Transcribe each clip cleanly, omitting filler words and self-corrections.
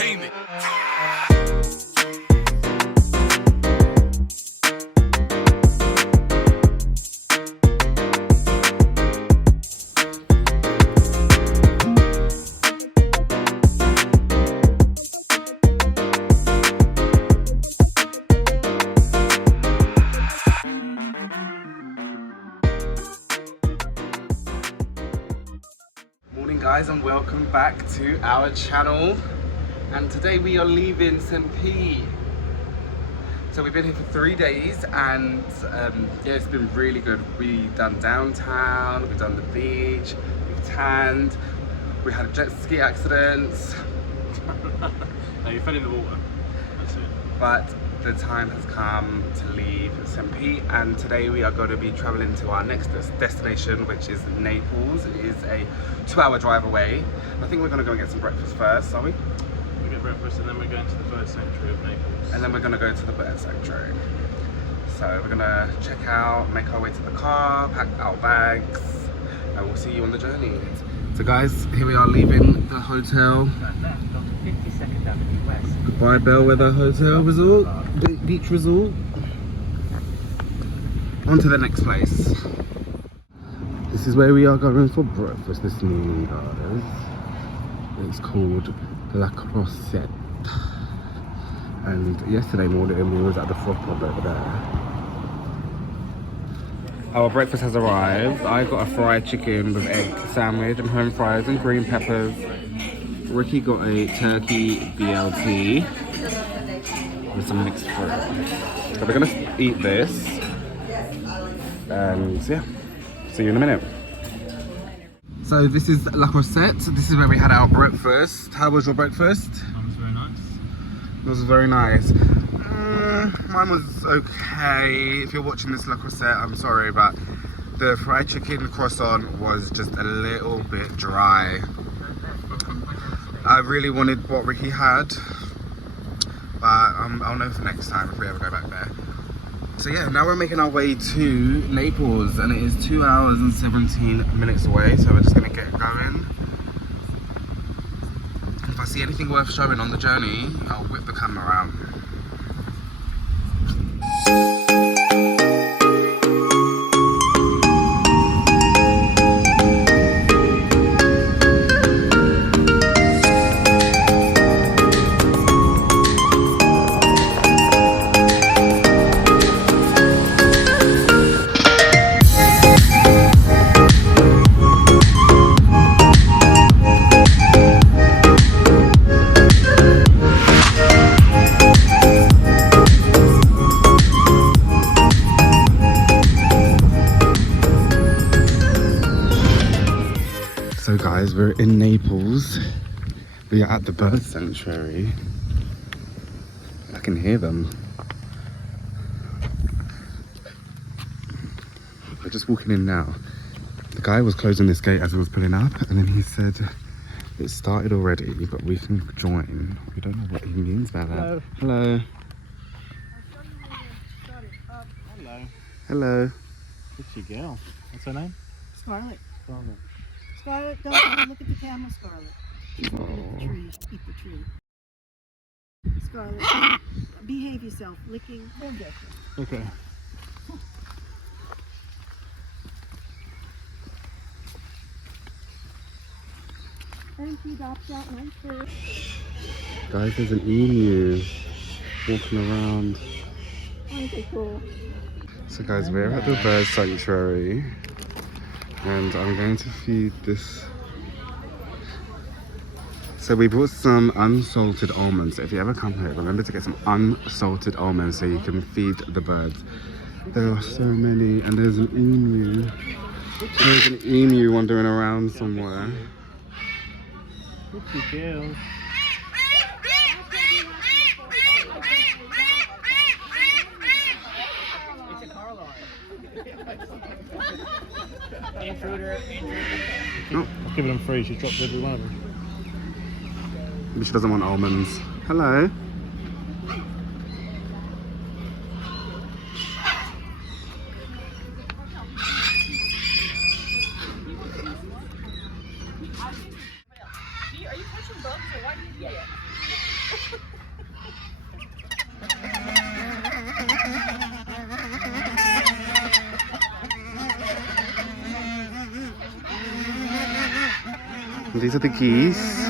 entertainment. Guys, and welcome back to our channel, and today we are leaving St. Pete. So we've been here for 3 days, and yeah, it's been really good. We've done downtown, we've done the beach, we've tanned, we had a jet ski accident. No, you fell in the water, that's it. But the time has come to leave St. Pete, and today we are going to be traveling to our next destination, which is Naples. It is a 2-hour drive away. I think we're going to go and get some breakfast first, are we? We get breakfast and then we're going to the bird sanctuary of Naples. And then we're going to go to the bird sanctuary. So we're going to check out, make our way to the car, pack our bags, and we'll see you on the journey. So guys, here we are leaving the hotel. By Bellwether Hotel Resort, Beach Resort. On to the next place. This is where we are going for breakfast this morning, guys. It's called La Croisette. And yesterday morning we was at the Frog Pub over there. Our breakfast has arrived. I got a fried chicken with egg sandwich and home fries and green peppers. Ricky got a turkey BLT with some mixed fruit. So we're gonna eat this, and yeah, see you in a minute. So this is La Croisette. This is where we had our breakfast. How was your breakfast? Mine was very nice. It was very nice. Mine was okay. If you're watching this La Croisette, I'm sorry, but the fried chicken croissant was just a little bit dry. I really wanted what Ricky had, but I'll know for next time if we ever go back there. So yeah, now we're making our way to Naples, and it is 2 hours and 17 minutes away, so we're just gonna get going. If I see anything worth showing on the journey, I'll whip the camera out. So guys, we're in Naples. We are at the bird sanctuary. I can hear them. We're just walking in now. The guy was closing this gate as he was pulling up, and then he said it started already, but we can join. We don't know what he means by that. Hello. Hello. Hello. What's your girl? What's her name? Scarlet. Scarlet. Scarlet, don't look at the camera, Scarlet. Eat the tree. Eat the tree. Scarlet, behave yourself. Licking, we'll get you. Okay. Thank you, dropped that one first. Guys, there's an emu walking around. Aren't they cool? So guys, we're at the bird sanctuary, and I'm going to feed this. So we bought some unsalted almonds. If you ever come here, remember to get some unsalted almonds so you can feed the birds. There are so many, and there's an emu. There's an emu wandering around somewhere. What's your girl? Oh, I've given them free, she's dropped every one of them. maybe she doesn't want almonds. Hello. Are you catching bugs or why do you do it? And these are the geese.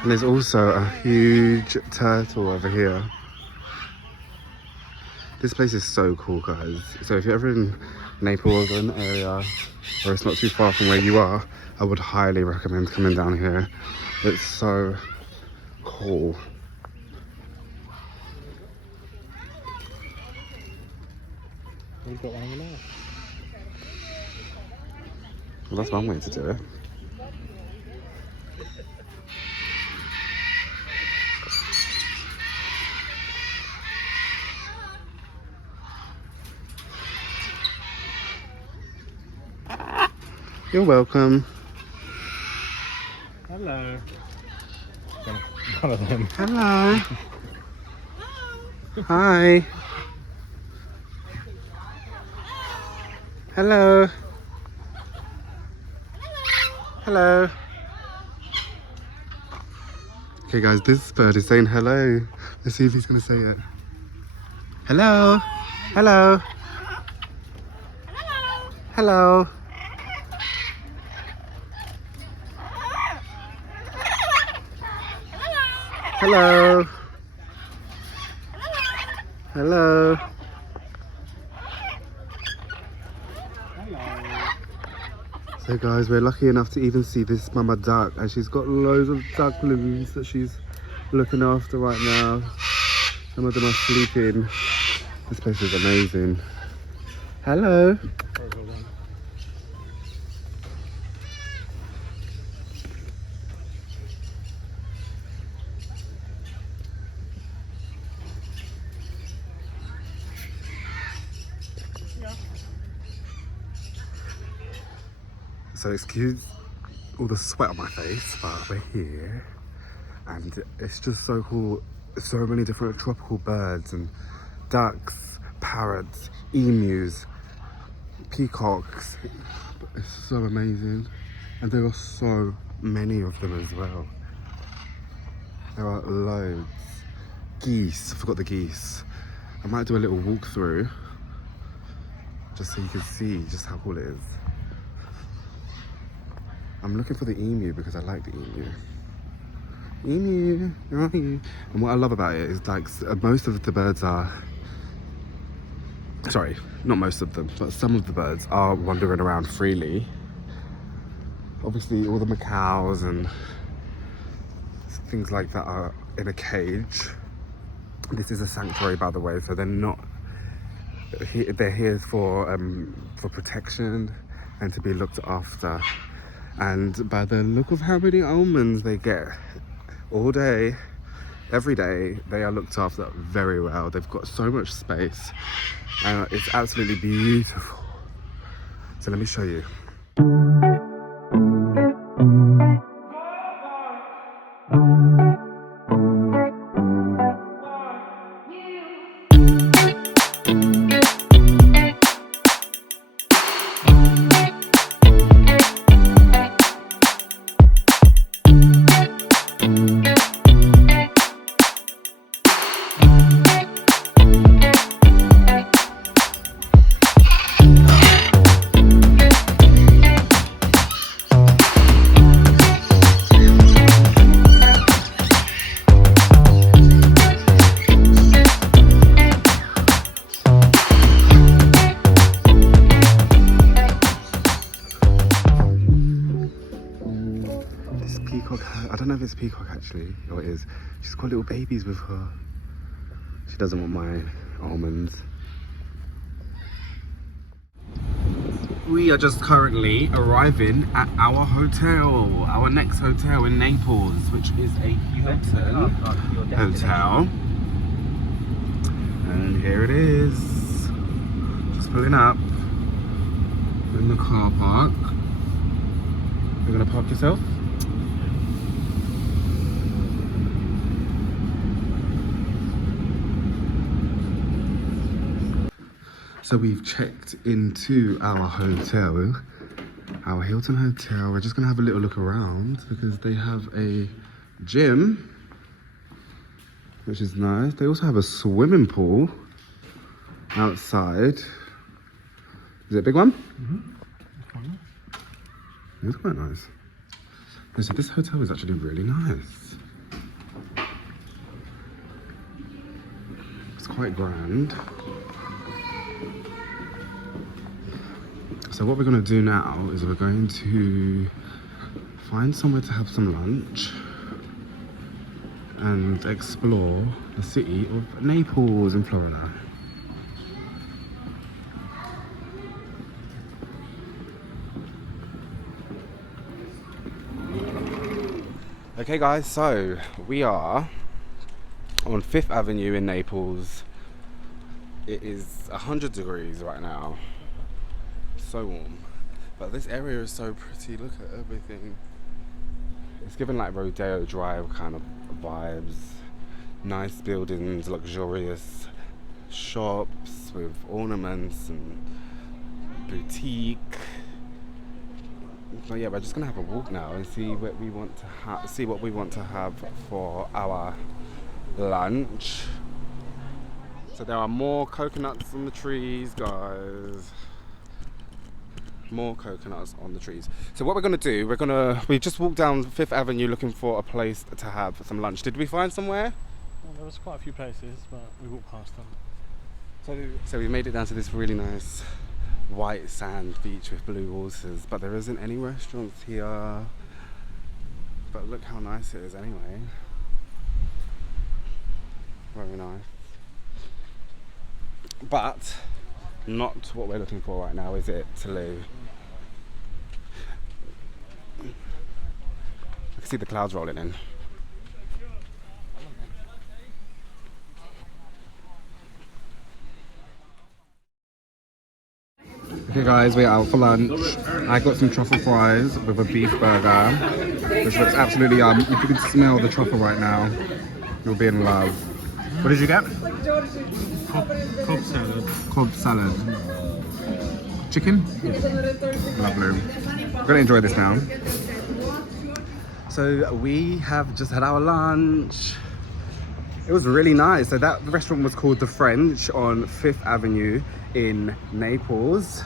And there's also a huge turtle over here. This place is so cool, guys. So if you're ever in Naples or in the area, or it's not too far from where you are, I would highly recommend coming down here. It's so cool. We've got one over there. Well, that's one way to do it. You're welcome. Hello. One of them. Hello. Hi. Hello. Hello. Okay guys, this bird is saying hello. Let's see if he's gonna say it. Hello. Hello. Hello. Hello. Hello. So guys, we're lucky enough to even see this mama duck, and she's got loads of ducklings that she's looking after right now. Some of them are sleeping. This place is amazing. Hello. So excuse all the sweat on my face, but we're here and it's just so cool. So many different tropical birds and ducks, parrots, emus, peacocks. It's so amazing, and there are so many of them as well. There are loads. Geese, I forgot the geese. I might do a little walkthrough just so you can see just how cool it is. I'm looking for the emu because I like the emu. Emu, where are you? And what I love about it is like most of the birds are, sorry, not most of them, but some of the birds are wandering around freely. Obviously all the macaws and things like that are in a cage. This is a sanctuary, by the way, so they're not, they're here for protection and to be looked after. And by the look of how many almonds they get all day, every day, they are looked after very well. They've got so much space and it's absolutely beautiful. So let me show you. I don't know if it's a peacock actually, or it is. She's got little babies with her. She doesn't want my almonds. We are just currently arriving at our hotel, our next hotel in Naples, which is a Hilton hotel. And here it is. Just pulling up. We're in the car park. You're gonna park yourself? So we've checked into our hotel, our Hilton hotel. We're just gonna have a little look around because they have a gym, which is nice. They also have a swimming pool outside. Is it a big one? Mm-hmm. It's quite nice. So this hotel is actually really nice. It's quite grand. So what we're going to do now is we're going to find somewhere to have some lunch and explore the city of Naples in Florida. Okay guys, so we are on 5th Avenue in Naples. It is 100 degrees right now. So warm. But this area is so pretty. Look at everything. It's given like Rodeo Drive kind of vibes. Nice buildings, luxurious shops with ornaments and boutique. But yeah, we're just gonna have a walk now and see what we want to have for our lunch. So there are more coconuts on the trees, guys. More coconuts on the trees. So what we're gonna do, we just walked down 5th Avenue looking for a place to have some lunch. Did we find somewhere? Well, there was quite a few places, but we walked past them. So we made it down to this really nice white sand beach with blue waters, but there isn't any restaurants here. But look how nice it is anyway. Very nice. But not what we're looking for right now, is it, Tolu? I can see the clouds rolling in. Okay guys, we're out for lunch. I got some truffle fries with a beef burger, which looks absolutely yum. If you can smell the truffle right now, you'll be in love. What did you get? Cobb salad. Cobb salad. Chicken? Lovely. I'm gonna enjoy this now. So we have just had our lunch. It was really nice. So that restaurant was called The French on 5th Avenue in Naples,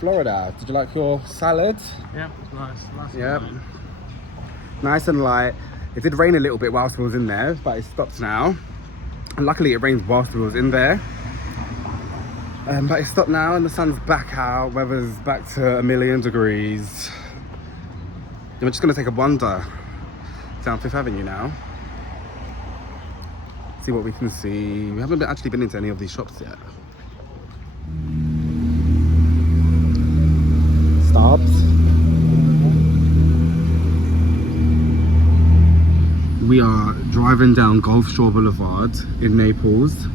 Florida. Did you like your salad? Yeah, it's nice. Nice. Yeah. Nice and light. It did rain a little bit whilst we was in there, but it stopped now. And luckily it rained whilst we was in there. But it stopped now and the sun's back out. Weather's back to 1,000,000 degrees. And we're just gonna take a wander down 5th Avenue now. See what we can see. We haven't actually been into any of these shops yet. Stops. We are driving down Gulf Shore Boulevard in Naples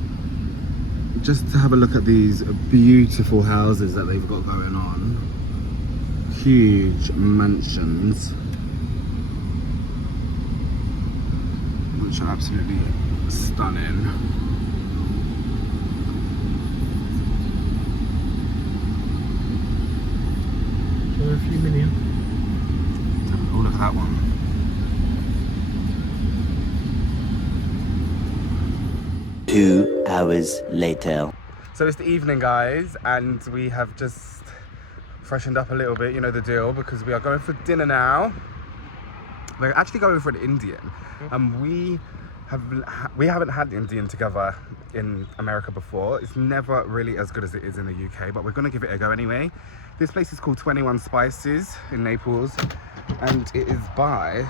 just to have a look at these beautiful houses that they've got going on. Huge mansions, which are absolutely stunning. For a few million. Oh, look at that one. Two hours later. So it's the evening, guys, and we have just freshened up a little bit, you know the deal, because we are going for dinner now. We're actually going for an Indian, and we haven't had Indian together in America before. It's never really as good as it is in the UK, but we're going to give it a go anyway. This place is called 21 Spices in Naples, and it is by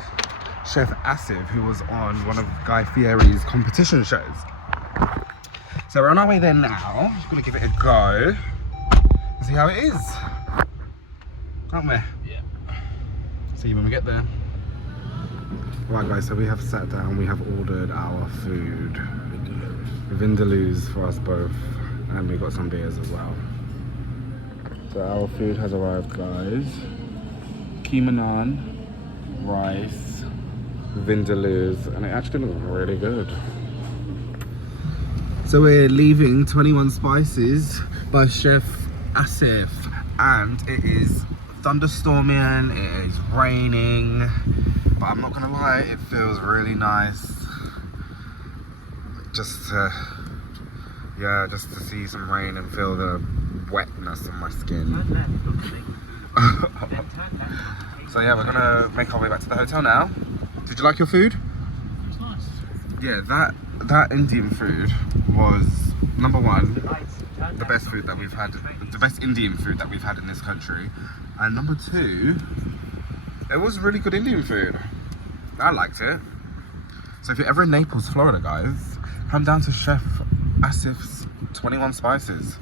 Chef Asif, who was on one of Guy Fieri's competition shows. So we're on our way there now. Just gonna give it a go and see how it is, aren't we? Yeah. See you when we get there. Right guys, so we have sat down, we have ordered our food. Vindaloo's for us both, and we got some beers as well. So our food has arrived, guys. Keema naan, rice, Vindaloo's, and it actually looks really good. So we're leaving 21 Spices by Chef Asif, and it is thunderstorming, it is raining, but I'm not gonna lie, it feels really nice just to Yeah, just to see some rain and feel the wetness on my skin. So yeah, we're gonna make our way back to the hotel now. Did you like your food? It's nice. Yeah, that Indian food was number one, the best food that we've had, the best Indian food that we've had in this country, and number two, it was really good Indian food. I liked it. So if you're ever in Naples, Florida, guys, come down to Chef Asif's 21 Spices.